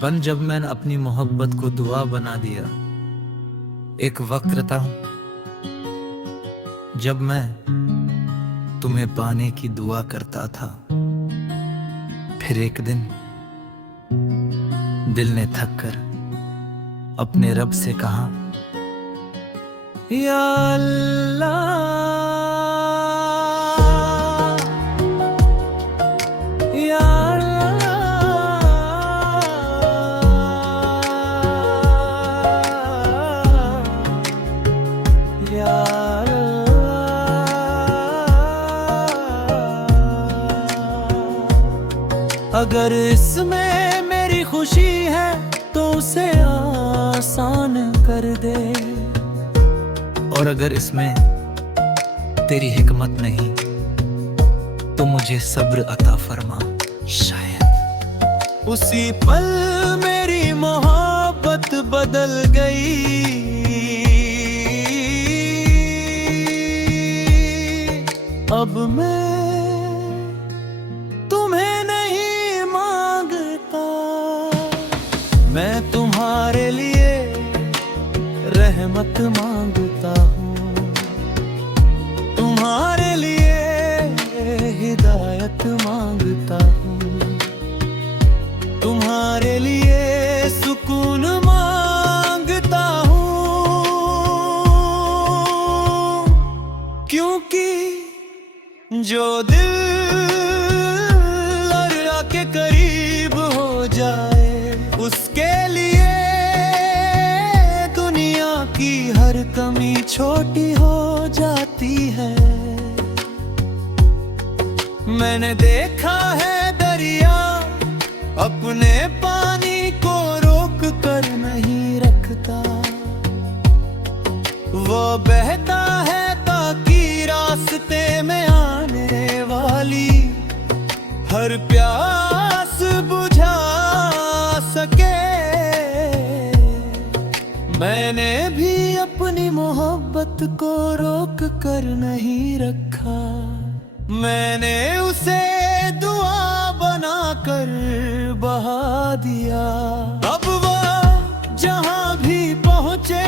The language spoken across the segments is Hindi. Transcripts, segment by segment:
पन जब मैंने अपनी मोहब्बत को दुआ बना दिया। एक वक्त था जब मैं तुम्हें पाने की दुआ करता था। फिर एक दिन दिल ने थक कर अपने रब से कहा, या अल्लाह, या अगर इसमें मेरी खुशी है तो उसे आसान कर दे, और अगर इसमें तेरी हिकमत नहीं तो मुझे सब्र अता फरमा। शायद उसी पल मेरी मोहब्बत बदल गई। अब मैं तुम्हें नहीं मांगता, मैं तुम्हारे लिए रहमत मांगता हूँ, तुम्हारे लिए हिदायत मांगता हूँ, तुम्हारे लिए सुकून मांगता हूँ, क्योंकि जो दिल अल्लाह के करीब हो जाए उसके लिए दुनिया की हर कमी छोटी हो जाती है। मैंने देखा है दरिया अपने पानी को रोक कर नहीं रखता, वो बहता है ताकि रास्ते में आने वाली हर प्यास बुझा सके। मैंने भी अपनी मोहब्बत को रोक कर नहीं रखा, मैंने उसे दुआ बना कर बहा दिया। अब वो जहां भी पहुंचे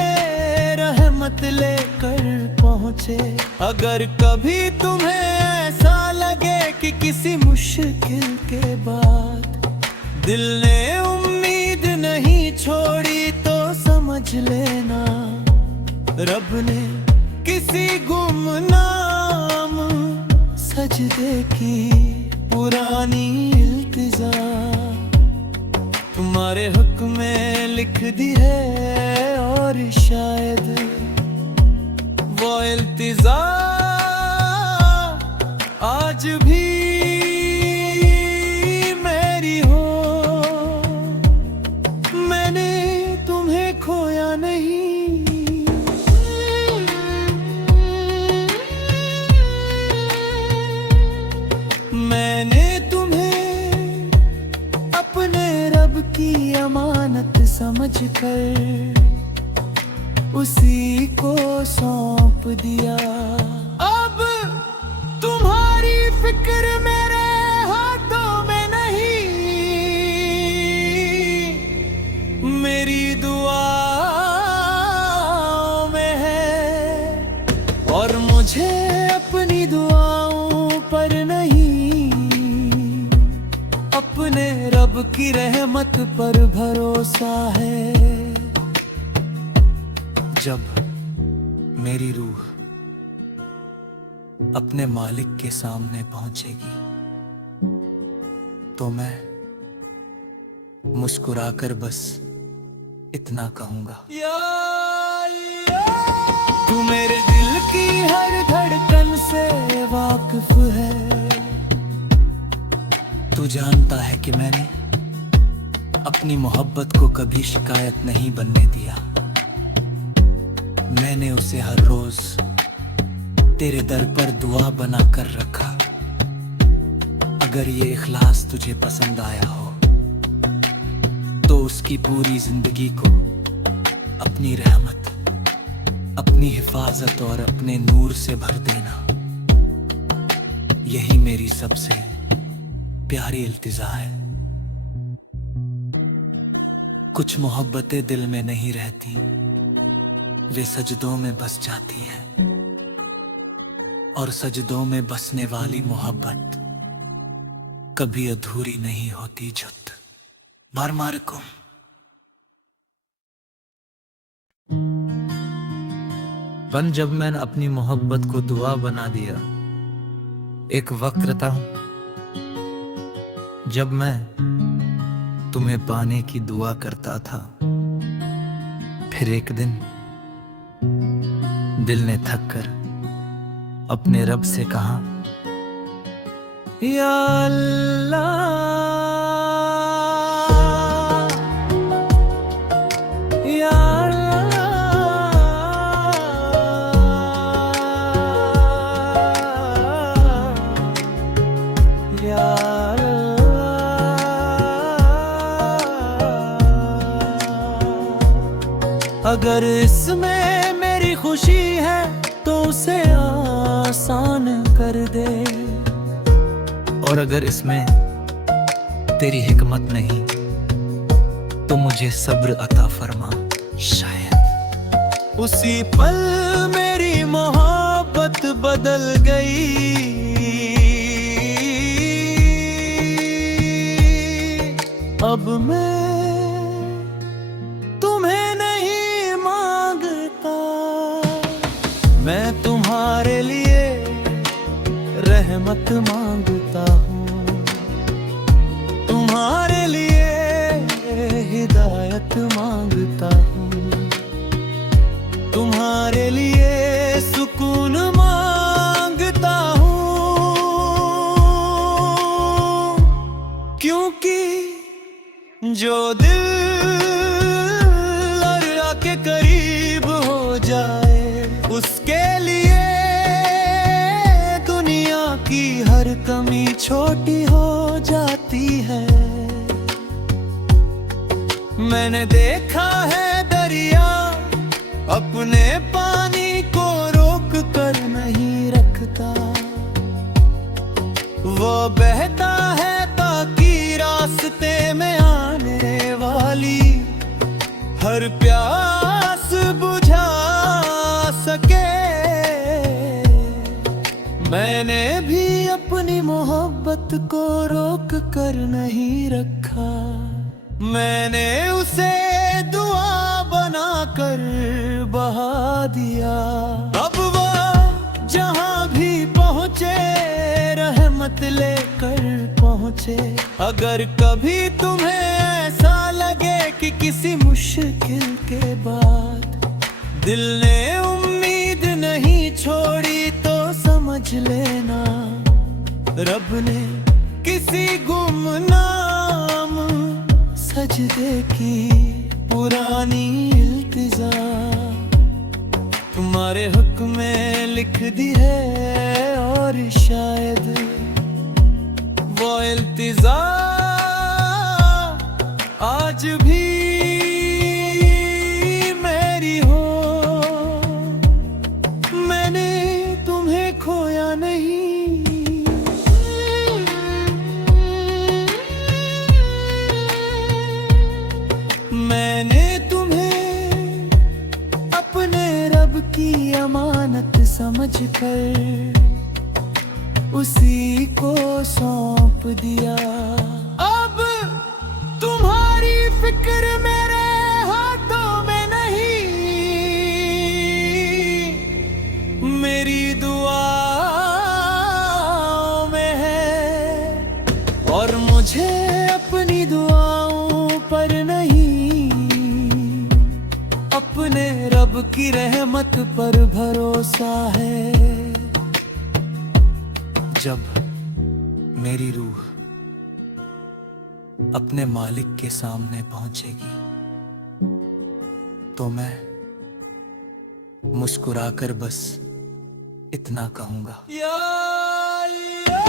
रहमत लेकर पहुंचे। अगर कभी तुम्हें ऐसा लगे कि किसी मुश्किल के बाद दिल ने उम्मीद नहीं छोड़ी तो समझ लेना रब ने किसी गुमनाम सजदे की पुरानी इल्तिजा तुम्हारे हुक्म में लिख दी है, और शायद वो इल्तिजा आज भी मेरी हो। मैंने तुम्हें खोया नहीं, मैंने तुम्हें अपने रब की अमानत समझकर उसी को सौंप दिया। अब तुम्हारी फिक्र मेरे हाथों में नहीं, मेरी दुआओं में है, और मुझे अपनी दुआओं पर नहीं अपने रब की रहमत पर भरोसा है। जब मेरी रूह अपने मालिक के सामने पहुंचेगी तो मैं मुस्कुराकर बस इतना कहूंगा, या अल्लाह। तू मेरे दिल की हर धड़कन से वाकिफ है, तू जानता है कि मैंने अपनी मोहब्बत को कभी शिकायत नहीं बनने दिया। मैंने उसे हर रोज तेरे दर पर दुआ बना कर रखा। अगर ये इखलास तुझे पसंद आया हो तो उसकी पूरी जिंदगी को अपनी रहमत, अपनी हिफाजत और अपने नूर से भर देना। यही मेरी सबसे प्यारी इल्तिजा है। कुछ मोहब्बतें दिल में नहीं रहती, वे सजदों में बस जाती हैं। और सजदों में बसने वाली मोहब्बत कभी अधूरी नहीं होती। जुत बार मार को पन जब मैंने अपनी मोहब्बत को दुआ बना दिया। एक वक्त था जब मैं तुम्हें पाने की दुआ करता था। फिर एक दिन दिल ने थक कर अपने रब से कहा, या अल्लाह, या अगर इसमें मेरी खुशी है तो उसे आसान कर दे, और अगर इसमें तेरी हिकमत नहीं तो मुझे सब्र अता फरमा। शायद उसी पल मेरी मोहब्बत बदल गई। अब मैं मैं तुम्हारे लिए रहमत मांगता हूँ, तुम्हारे लिए हिदायत मांगता हूँ, तुम्हारे लिए सुकून मांगता हूँ। क्योंकि जो दिल अल्लाह के करीब हो जाए उसके लिए दुनिया की हर कमी छोटी हो जाती है। मैंने देखा है दरिया अपने पानी को रोक कर नहीं रखता, वो बहता है ताकि रास्ते में आने वाली हर प्यास बुझा सके। मैंने भी अपनी मोहब्बत को रोक कर नहीं रखा, मैंने उसे दुआ बना कर बहा दिया। अब वो जहां भी पहुंचे रहमत लेकर पहुंचे। अगर कभी तुम्हें ऐसा लगे कि किसी मुश्किल के बाद दिल ने उम्मीद नहीं छोड़ी तो समझ लेना रब ने किसी गुमनाम सजदे की पुरानी इल्तिजा तुम्हारे हक में लिख दी है। और शायद वो इल्तिजा आज भी मैंने तुम्हें अपने रब की अमानत समझकर उसी को सौंप दिया। अब तुम्हारी फिक्र मेरे हाथों में नहीं, मेरी दुआओं में है। और मुझे अपनी दुआओं पर नहीं, अपने रब की रहमत पर भरोसा है। जब मेरी रूह अपने मालिक के सामने पहुंचेगी तो मैं मुस्कुराकर बस इतना कहूंगा, या अल्लाह।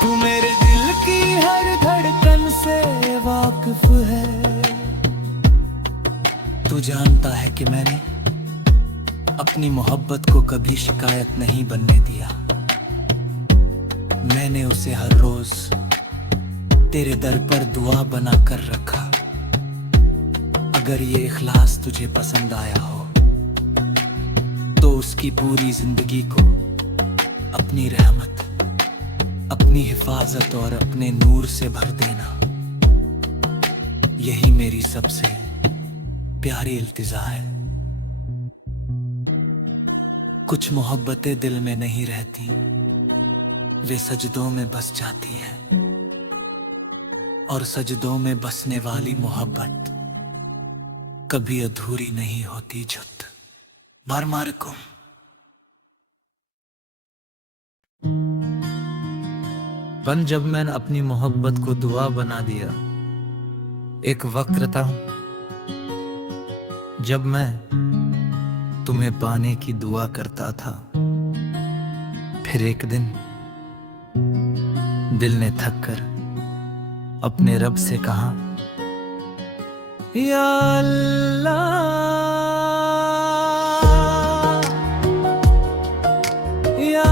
तू मेरे दिल की हर धड़कन से वाकिफ है, तू जानता है कि मैंने अपनी मोहब्बत को कभी शिकायत नहीं बनने दिया। मैंने उसे हर रोज तेरे दर पर दुआ बना कर रखा। अगर ये इखलास तुझे पसंद आया हो तो उसकी पूरी जिंदगी को अपनी रहमत, अपनी हिफाजत और अपने नूर से भर देना। यही मेरी सबसे प्यारी इल्तिजा है। कुछ मोहब्बतें दिल में नहीं रहती, वे सजदों में बस जाती हैं, और सजदों में बसने वाली मोहब्बत कभी अधूरी नहीं होती। जुत बार मार को बन जब मैंने अपनी मोहब्बत को दुआ बना दिया। एक वक्त था जब मैं तुम्हें पाने की दुआ करता था। फिर एक दिन दिल ने थक कर अपने रब से कहा, या अल्लाह, या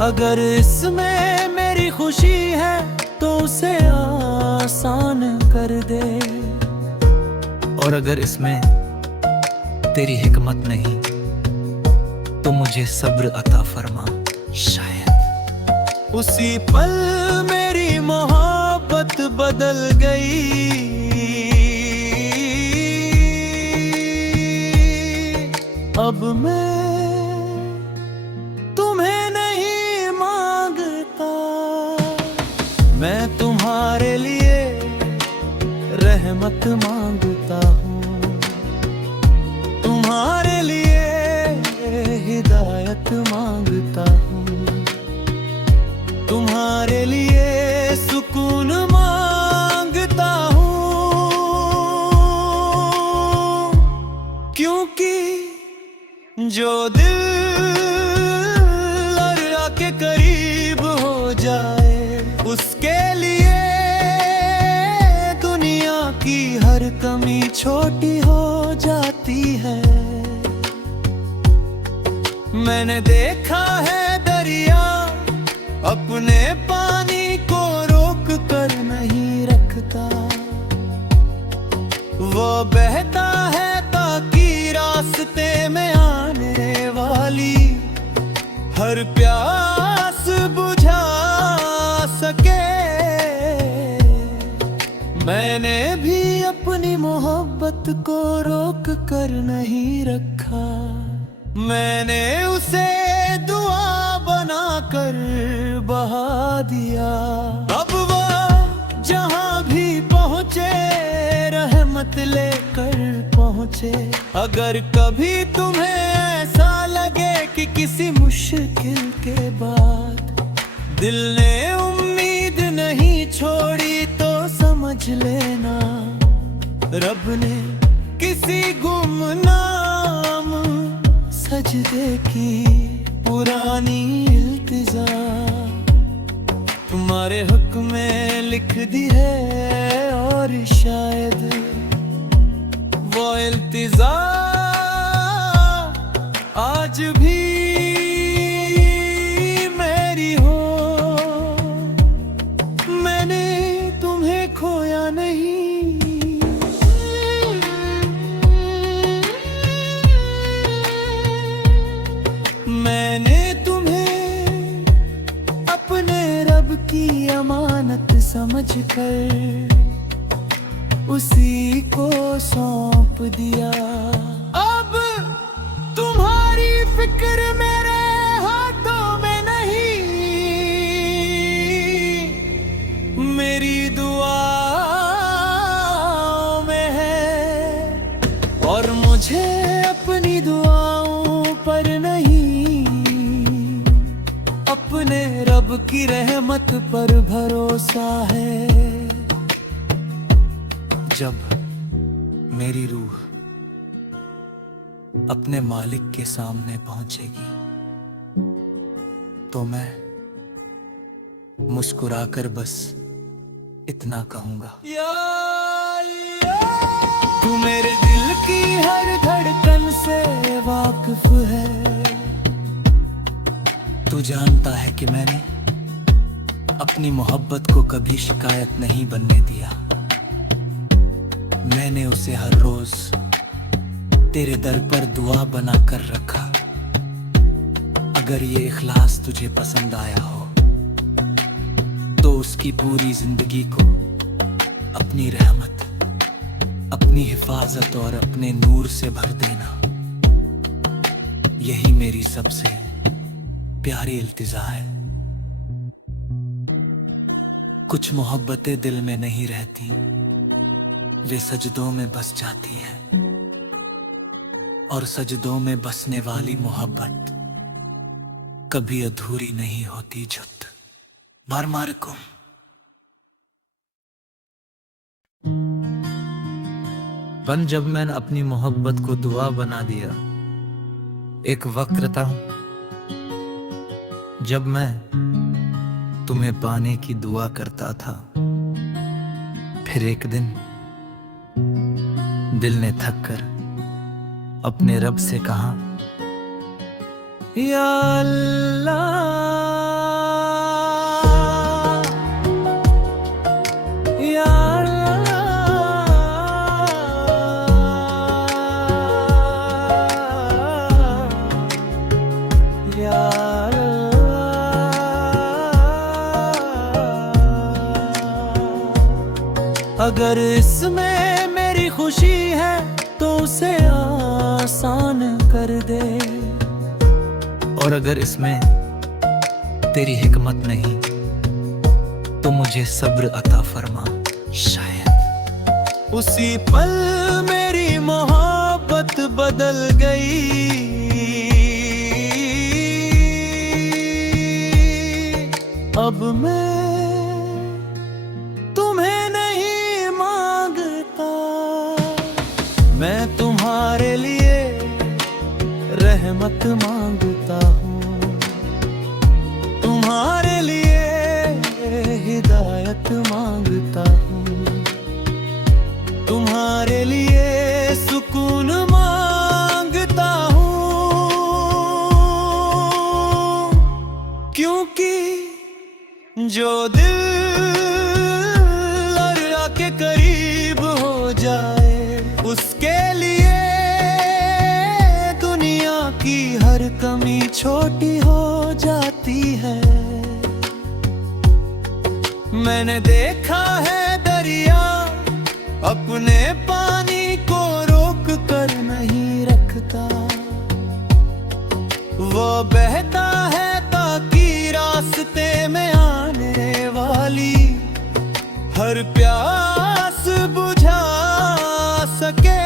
अगर इसमें मेरी खुशी है तो उसे आसान कर दे, और अगर इसमें तेरी हिकमत नहीं तो मुझे सब्र अता फरमा। शायद उसी पल मेरी मोहब्बत बदल गई। अब मैं तुम्हें नहीं मांगता, मैं तुम्हारे लिए रहमत मांगता हूँ, तुम्हारे लिए हिदायत मांगता हूँ, तुम्हारे लिए सुकून मांगता हूँ, क्योंकि जो दिल अल्लाह के करीब हो जाए उसके लिए दुनिया की हर कमी छोटी हो जाती है। मैंने देखा है दरिया अपने पानी को रोक कर नहीं रखता, वो बहता है ताकि रास्ते में आने वाली हर प्यास बुझा सके। मैंने भी अपनी मोहब्बत को रोक कर नहीं रखा, मैंने उसे दुआ बना कर बहा दिया। अब वो जहां भी पहुंचे रहमत लेकर पहुंचे। अगर कभी तुम्हें ऐसा लगे कि किसी मुश्किल के बाद दिल ने उम्मीद नहीं छोड़ी तो समझ लेना रब ने किसी गुमनाम सजदे की पुरानी इल्तिजा तुम्हारे हक में लिख दी है, और शायद वो इल्तिजा आज भी मेरी हो। मैंने तुम्हें खोया नहीं, मैंने तुम्हें अपने रब की अमानत समझकर उसी को सौंप दिया। अब तुम्हारी फिक्र मेरे हाथों में नहीं, मेरी दुआओं में है, और मुझे अपनी दुआओं पर नहीं अपने रब की रहमत पर भरोसा है। जब मेरी रूह अपने मालिक के सामने पहुंचेगी तो मैं मुस्कुराकर बस इतना कहूंगा, या अल्लाह, तू मेरे दिल जानता है कि मैंने अपनी मोहब्बत को कभी शिकायत नहीं बनने दिया। मैंने उसे हर रोज तेरे दर पर दुआ बना कर रखा। अगर ये इखलास तुझे पसंद आया हो तो उसकी पूरी जिंदगी को अपनी रहमत, अपनी हिफाजत और अपने नूर से भर देना। यही मेरी सबसे प्यारी इल्तिजा है। कुछ मोहब्बतें दिल में नहीं रहती, वे सजदों में बस जाती हैं। और सजदों में बसने वाली मोहब्बत कभी अधूरी नहीं होती। जुत मार मार को बन जब मैंने अपनी मोहब्बत को दुआ बना दिया। एक वक्त था जब मैं तुम्हें पाने की दुआ करता था। फिर एक दिन दिल ने थक कर अपने रब से कहा, या अल्लाह, या अल्लाह, या अगर इसमें मेरी खुशी है तो उसे आसान कर दे, और अगर इसमें तेरी हिकमत नहीं तो मुझे सब्र अता फरमा। शायद उसी पल मेरी मोहब्बत बदल गई। अब मैं तुम्हें नहीं मांगता, मैं तुम्हारे लिए रहमत मांगता हूँ। तुम्हारे लिए हिदायत मांगता हूँ। तुम्हारे लिए सुकून मांगता हूँ। क्योंकि जो दिल अल्लाह के करीब हो जाए उसके लिए दुनिया की हर कमी छोटी हो जाती है। मैंने देखा है दरिया अपने पानी को रोक कर नहीं रखता। वो बहता है ताकि रास्ते में आने वाली हर प्यास बुझा सके।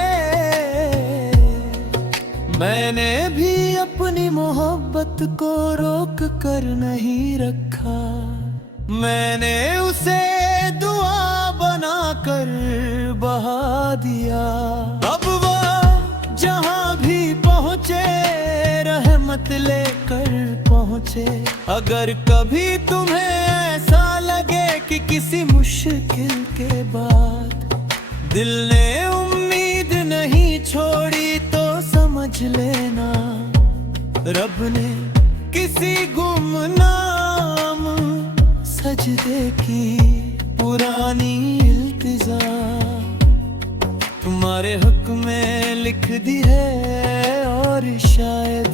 मैंने भी अपनी मोहब्बत को रोक कर नहीं रखा। मैंने उसे दुआ बना कर बहा दिया। अब वो जहां भी पहुंचे रहमत लेकर पहुंचे। अगर कभी तुम्हें ऐसा लगे कि किसी मुश्किल के बाद दिल ने उम्मीद नहीं छोड़ी तो समझ लेना रब ने किसी गुमनाम सजदे की पुरानी इल्तिजा तुम्हारे हक में लिख दी है। और शायद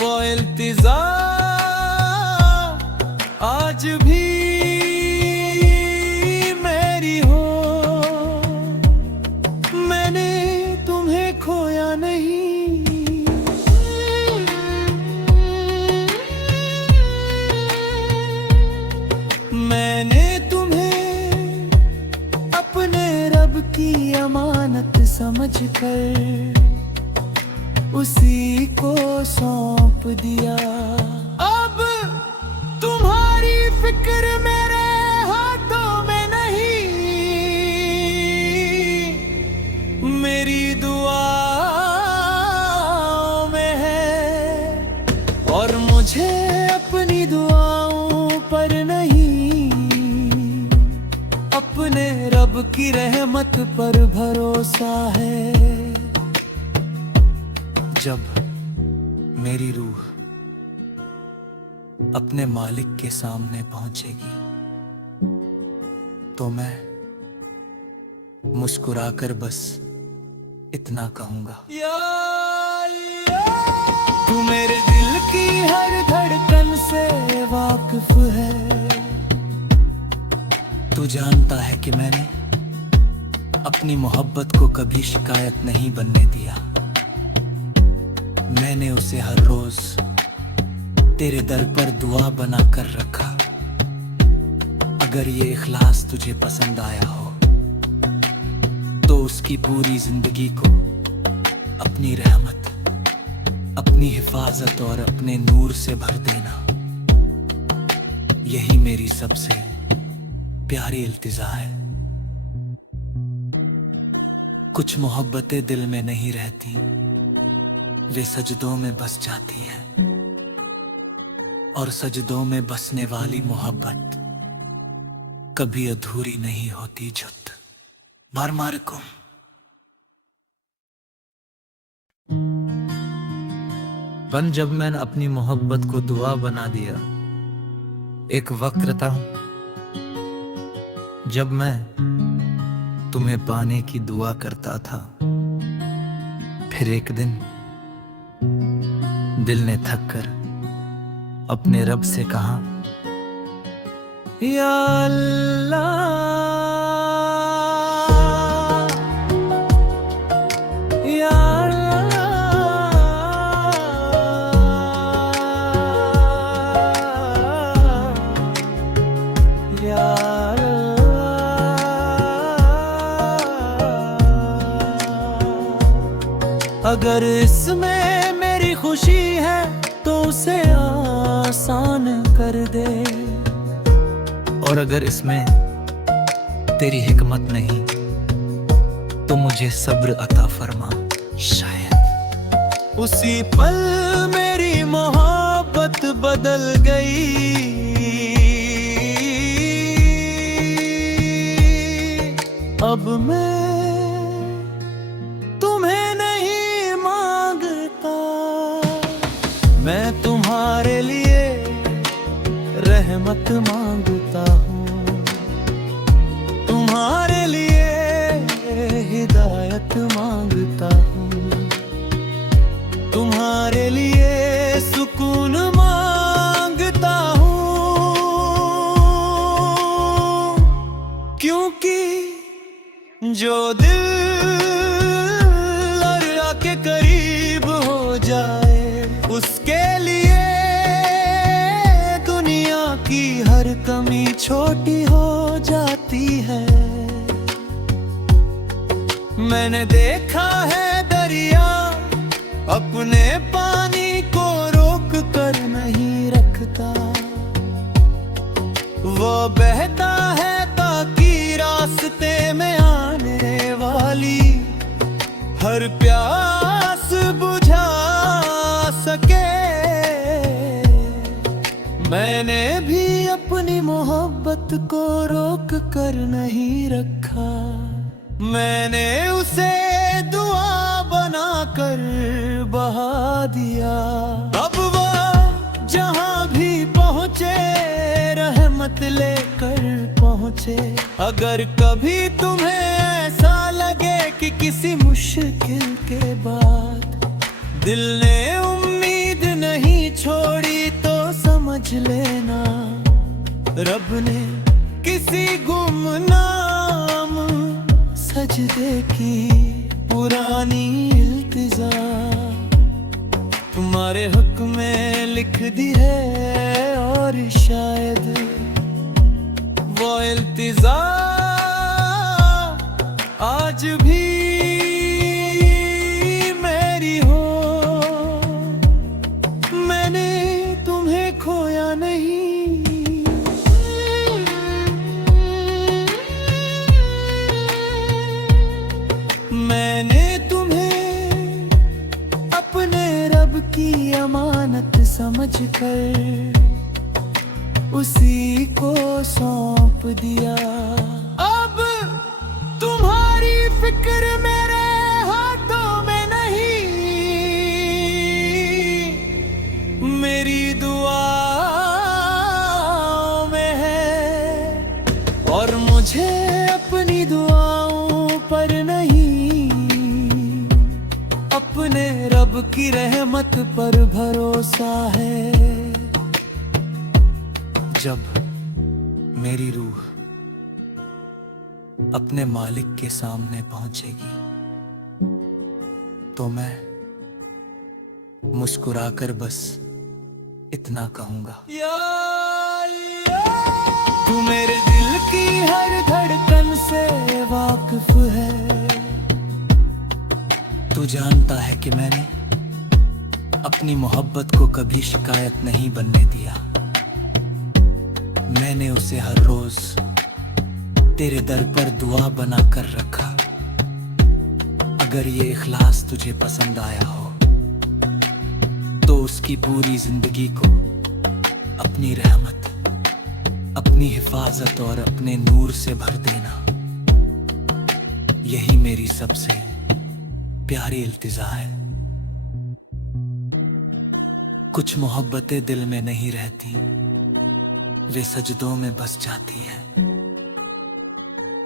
वो इल्तिजा आज भी मेरी हो। मैंने तुम्हें खोया नहीं। मैंने तुम्हें अपने रब की अमानत समझकर उसी को सौंप दिया। अब तुम्हारी फिक्र मेरे हाथों में नहीं, मेरी दुआओं में है। और मुझे अपनी दुआओं पर नहीं, अपने रब की रहमत पर भरोसा है। जब मेरी रूह अपने मालिक के सामने पहुंचेगी तो मैं मुस्कुराकर बस इतना कहूंगा, तू मेरे दिल की हर धड़कन से वाकिफ है। तू जानता है कि मैंने अपनी मोहब्बत को कभी शिकायत नहीं बनने दिया। मैंने उसे हर रोज तेरे दर पर दुआ बना कर रखा। अगर ये इखलास तुझे पसंद आया हो तो उसकी पूरी जिंदगी को अपनी रहमत, अपनी हिफाजत और अपने नूर से भर देना। यही मेरी सबसे प्यारी इल्तिजा है। कुछ मोहब्बतें दिल में नहीं रहती, वे सजदों में बस जाती हैं, और सजदों में बसने वाली मोहब्बत कभी अधूरी नहीं होती। जुत मार को पर जब मैंने अपनी मोहब्बत को दुआ बना दिया, एक वक्त था जब मैं तुम्हें पाने की दुआ करता था। फिर एक दिन दिल ने थक कर अपने रब से कहा, या अल्लाह, या अल्लाह, या अल्लाह। अगर इसमें मेरी खुशी है तो उसे आसान कर दे, और अगर इसमें तेरी हिकमत नहीं तो मुझे सब्र अता फरमा। शायद उसी पल मेरी मोहब्बत बदल गई। अब मैं तुम्हें नहीं मांगता, मैं तुम्हारे लिए रहमत मांगता हूँ, तुम्हारे लिए हिदायत मांगता हूँ, तुम्हारे लिए सुकून मांगता हूँ। क्योंकि जो दिल अल्लाह के करीब हो जाए, उसके लिए दुनिया की हर कमी छोटी हो जाती है। मैंने देखा है दरिया अपने पानी को रोक कर नहीं रखता, वो बहता है ताकि रास्ते में आने वाली हर प्यास बुझा सके। मैंने भी अपनी मोहब्बत को रोक कर नहीं रखा, मैंने उसे दुआ बना कर बहा दिया। अब वो जहां भी पहुंचे रहमत लेकर पहुंचे। अगर कभी तुम्हें ऐसा लगे कि किसी मुश्किल के बाद दिल ने उम्मीद नहीं छोड़ी तो समझ लेना रब ने किसी गुमनाम सजदे की पुरानी इल्तिजा तुम्हारे हक में लिख दी है, और शायद वो इल्तिजा आज भी मेरी हो। मैंने तुम्हें खोया नहीं, मैंने तुम्हें अपने रब की अमानत समझकर उसी को सौंप दिया। अब तुम्हारी फिक्र मेरे हाथों में नहीं, मेरी दुआ अपनी दुआओं पर नहीं, अपने रब की रहमत पर भरोसा है। जब मेरी रूह अपने मालिक के सामने पहुंचेगी तो मैं मुस्कुराकर बस इतना कहूंगा, तू मेरे दिल की हर धड़कन से वाकिफ है। तू जानता है कि मैंने अपनी मोहब्बत को कभी शिकायत नहीं बनने दिया। मैंने उसे हर रोज तेरे दर पर दुआ बना कर रखा। अगर ये इखलास तुझे पसंद आया हो तो उसकी पूरी जिंदगी को अपनी रहमत, अपनी हिफाजत और अपने नूर से भर देना। यही मेरी सबसे प्यारी इल्तिजा है। कुछ मोहब्बतें दिल में नहीं रहती, वे सजदों में बस जाती है।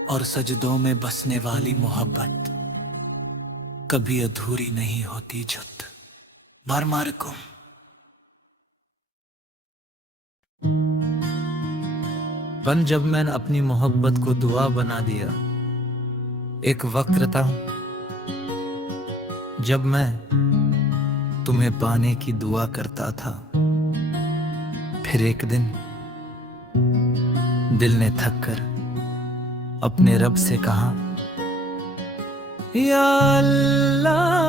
और सजदों में बसने वाली मोहब्बत कभी अधूरी नहीं होती। जुत मारमारकुम। पर जब मैंने अपनी मोहब्बत को दुआ बना दिया, एक वक्त था जब मैं तुम्हें पाने की दुआ करता था। फिर एक दिन दिल ने थक कर अपने रब से कहा, या अल्लाह,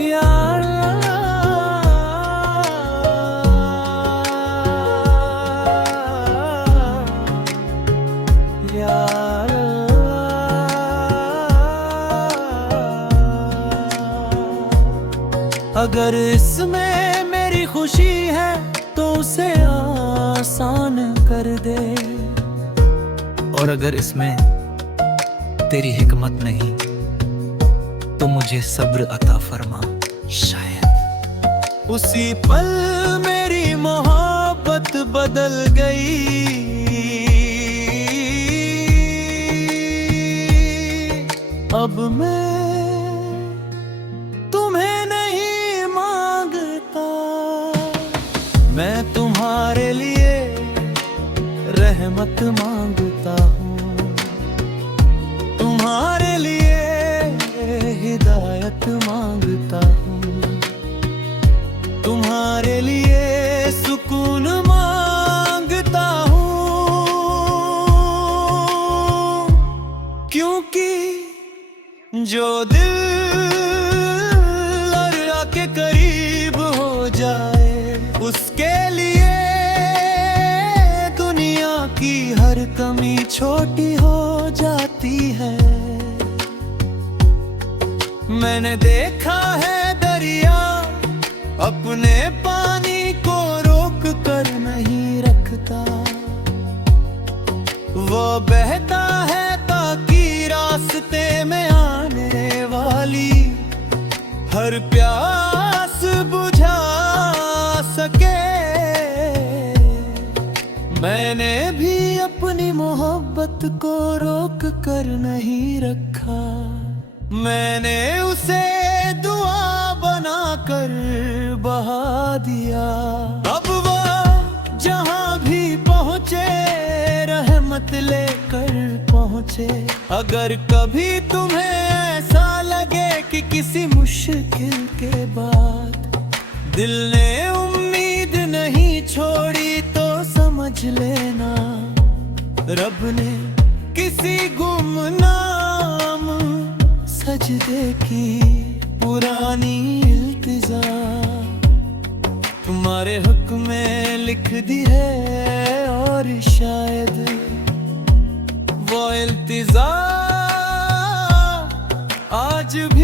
या अल्लाह, या अल्लाह। अगर इसमें मेरी खुशी है तो उसे आसान कर दे, और अगर इसमें तेरी हिकमत नहीं तो मुझे सब्र अता फरमा। शायद उसी पल मेरी मोहब्बत बदल गई। अब मैं तुम्हें नहीं मांगता, मैं तुम्हारे लिए रहमत मांगता हूँ। तुम्हारे लिए हिदायत मांगता हूँ। तुम्हारे लिए सुकून मांगता हूँ। क्योंकि जो दिल अल्लाह के करीब हो जाए, उसके लिए दुनिया की हर कमी छोटी हो जाती है। मैंने देखा है दरिया अपने पानी को रोक कर नहीं रखता। वो बहता है ताकि रास्ते में आने वाली हर प्यास बुझा सके। मैंने भी अपनी मोहब्बत को रोक कर नहीं रखा। मैंने उसे दुआ बना कर बहा दिया। अब वो जहां भी पहुंचे रहमत लेकर पहुंचे। अगर कभी तुम्हें ऐसा लगे कि किसी मुश्किल के बाद दिल ने उम्मीद नहीं छोड़ी, तो समझ लेना रब ने किसी गुमनाम सजदे की पुरानी इल्तिजा तुम्हारे हक में लिख दी है। और शायद वो इल्तिजा आज भी